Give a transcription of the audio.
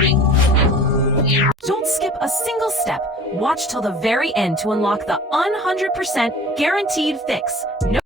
Don't skip a single step. Watch till the very end to unlock the 100% guaranteed fix. No